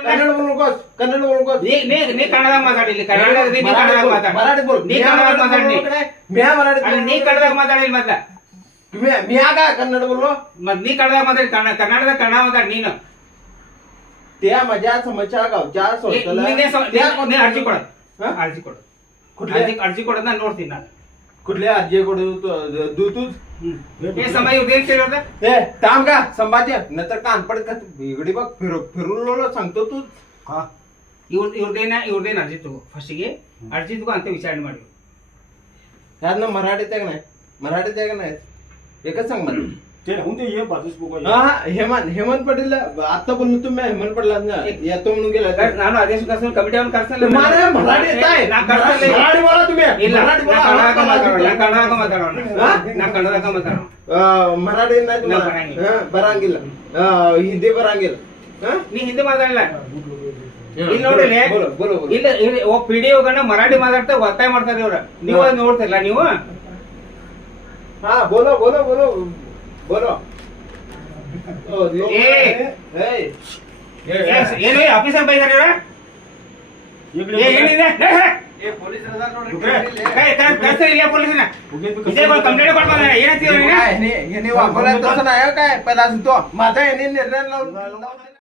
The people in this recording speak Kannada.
ಕನ್ನಡ बोलू ಕನ್ನಡ बोलू ನೀ ನೀ ನೀ ಕನ್ನಡದಾಗ ಮಾತಾಡಿಲ್ಲ ಕನ್ನಡದಾಗ ನೀ ಕನ್ನಡದಾಗ ಮಾತಾಡ मराठी बोल ನೀ ಕನ್ನಡದಾಗ ಮಾತಾಡಿ म्या मराठी ಅಲ್ಲಿ ನೀ ಕನ್ನಡದಾಗ ಮಾತಾಡಿಲ್ಲ ಮೊದ್ಲ म्या का कन्नड बोललो ಮತ್ ನೀ ಕನ್ನಡದಾಗ ಮಾತಾಡಿ ಕನ್ನಡ ಕನ್ನಡದಾಗ ಕನ್ನಡ ಮಾತಾಡಿ ನೀನು त्या माझ्या समस्या गावच्या ನೀ- संस्थेला ನೀನೇ ಸಮ- त्या ನೀ- ನೀ ಅರ್ಜಿ ಕೊಡ ಹಾ? ಅರ್ಜಿ ಕೊಡು कुठल्या ಅರ್ಜಿ ಅರ್ಜಿ ಕೊಡೋದ್ ನಾನು ನೋಡ್ತೀನಿ ನಾನು कुठल्या अर्जी कडू दू तू ಏ ಸಮಯ ಉದೇನ್ ಕೇಳಿದ ए थांब का संभाजी नंतर कान पडत का इकडे बघ फिरू फिरून सांगतो तू ಇವ್ರ ಇವ್ರದೇನ ಇವ್ರದೇನ ಅರ್ಜಿ ತಗೋ ಫಸ್ಟಿಗೆ ಅರ್ಜಿ ತಗೋ ಅಂತ ವಿಚಾರಣೆ ಮಾಡಿ ह्यातनं मराठीत आहे का नाही मराठीत आहे का नाही एकच सांग मला ते राहून दे ये बाजूच बघू हा हा, हेमंत हेमंत पाटील आता बोललो तुम्ही हेमंत पाटील येतो म्हणून गेला ನಾನು ಆದೇಶ ಕರ್ಸಲ್ಲ ಕಮಿಟಿ ಅವ್ನು ಕರ್ಸಲ್ಲ तुम्हाला मराठी येत आहे ನಾ ಕರ್ಸಲ್ಲ मराठी बोला तुम्ही ಇಲ್ಲ मराठी ನಾ बोला ಕನ್ನಡದಾಗ ಮಾತಾಡೋಣ ನಾ हा? ಕನ್ನಡದಾಗ ಮಾತಾಡೋಣ ನಾ ಕನ್ನಡದಾಗ ಮಾತಾಡೋಣ अं, मराठी नाही नाही, तुम्हाला बरांगिल. हा, बरांगिल अं, हिंदी बरांगिल हा? ನೀ ಹಿಂದಿ ಮಾತಾಡಲ್ಲ ಇಲ್ಲಿ ನೋಡಿಲ್ಲ बोलो बोलो बोलो ಇಲ್ಲ ಇಲ್ಲಿ ಒಬ್ಬ ಪಿ ಡಿ ಒಗನ್ನ ಮರಾಠಿ ಮಾತಾಡ್ತಾ ಒತ್ತಾಯ ಮಾಡ್ತಾರೆ ಇವ್ರ ನೀವು ಅದ್ ನೋಡ್ತಿಲ್ಲ ನೀವು हा बोलो बोलो बोलो बोलो ओ, लोक- ए. ए. ಏನು ಆಫೀಸರ್ ಬೈದಾರೆ ಇವ್ರ इकडे ಏ, ಏನಿದೆ ನಡೆ, ನಡೆ.